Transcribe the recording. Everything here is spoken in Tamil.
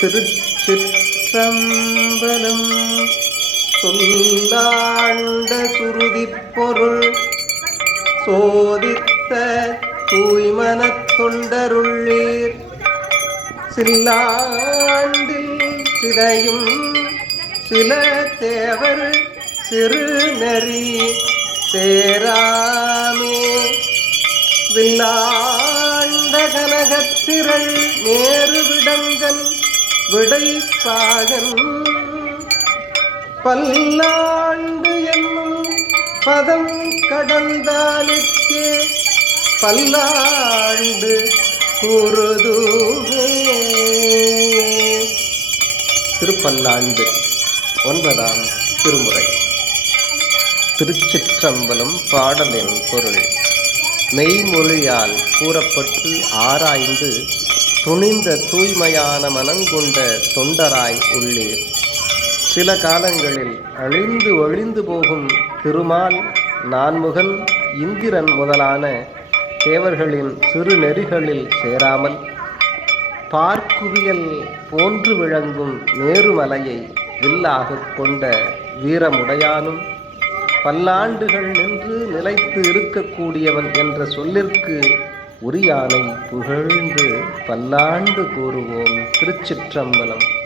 திருச்சிற்றம்பலம். சொல்லாண்ட சுருதிப் பொருள் சோதித்த தூய்மனத் தொண்டருள்ளீர். சில்லாண்டில் சிதையும் சில தேவர் சிறு நெறி சேராமே. வில்லாண்ட கனகத்திரள் நேரு விடங்கன் விடைப்பாகன் பல்லாண்டு என்னும் பதம் கடந்தாலுக்கே பல்லாண்டு கூறுதுவே. திருப்பல்லாண்டு 9ஆம் திருமுறை. திருச்சிற்றம்பலம். பாடலின் பொருள் மெய்மொழியால் கூறப்பட்டு ஆராய்ந்து துணிந்த தூய்மையான மனங்கொண்ட தொண்டராய் உள்ளீர். சில காலங்களில் அழிந்து ஒழிந்து போகும் திருமால், நான்முகன், இந்திரன் முதலான தேவர்களின் சிறு நெறிகளில் சேராமல் பார்க்குவியல் போன்று விளங்கும் மேருமலையை வில்லாக கொண்ட வீரமுடையானும் பல்லாண்டுகள் நின்று நிலைத்து இருக்கக்கூடியவன் என்ற சொல்லிற்கு உரியானை புகழ்ந்து பல்லாண்டு கூறுவோம். திருச்சிற்றம்பலம்.